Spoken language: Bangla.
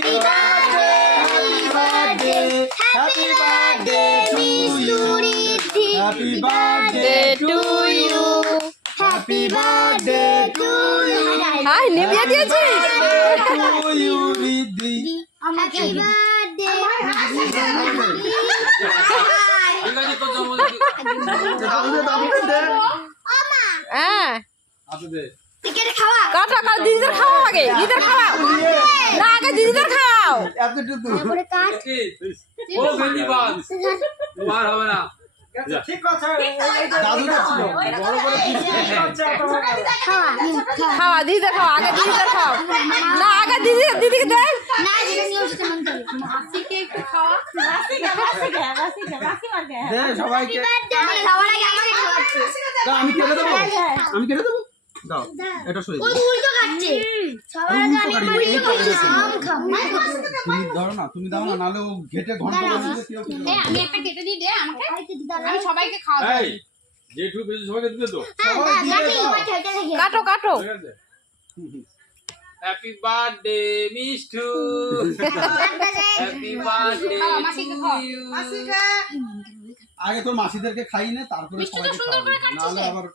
Happy birthday, happy birthday to you. Happy birthday to you. Happy birthday to you. Hi নেভিয়া দিয়েছিস To you, Riddhi. Happy birthday. হ্যাঁ হাতে দে। Ticket খাওয়া। কাটা কাটা দিদিদের খাওয়াও আগে দিদিদের খাওয়াও না আগে দিদিদের খাওয়াও এতটুকু। তারপরে কাট। ও বেলিবাদ তোমার হবে না দাদুটা ছিল। বড় করে খাওয়া। খাওয়া দিদিদের খাওয়া আগে দিদিদের খাওয়াও না আগে দিদিকে দে না যেটা নিয়ম সেটা মানতে হবে। দে সবাইকে। আমি খাওয়ার আগে আমাকে খাওয়াচ্ছে। দাও, আমি কেটে দেবো। আমি কেটে দেবো। দাও, এটা সরিয়ে ও দাও। উল্টো কাটছে। সবার আগে আমি উল্টো কাটছি। আম খাও। তুমি ধরো না, তুমি দাও না, নাহলে ও ঘেটে ঘন্টা বাজিয়ে কেউ খেতে পারবে না। আমি একটা কেটে দিয়ে দে আমাকে আরেকটা দিদা আমি সবাইকে খাওয়াবো এই জেঠু বেশি সবাইকে দিতে তো কাটো কাটো ঠিক আছে happy birthday Mishtu happy birthday খাওয়া, মাসিকে খাওয়া। আগে তোর মাসিদেরকে খাইয়ে নে, তারপরে মিষ্টি তো সবাইকে সুন্দর খাওয়াবি। করে কাটছিস নাহলে রে। আবার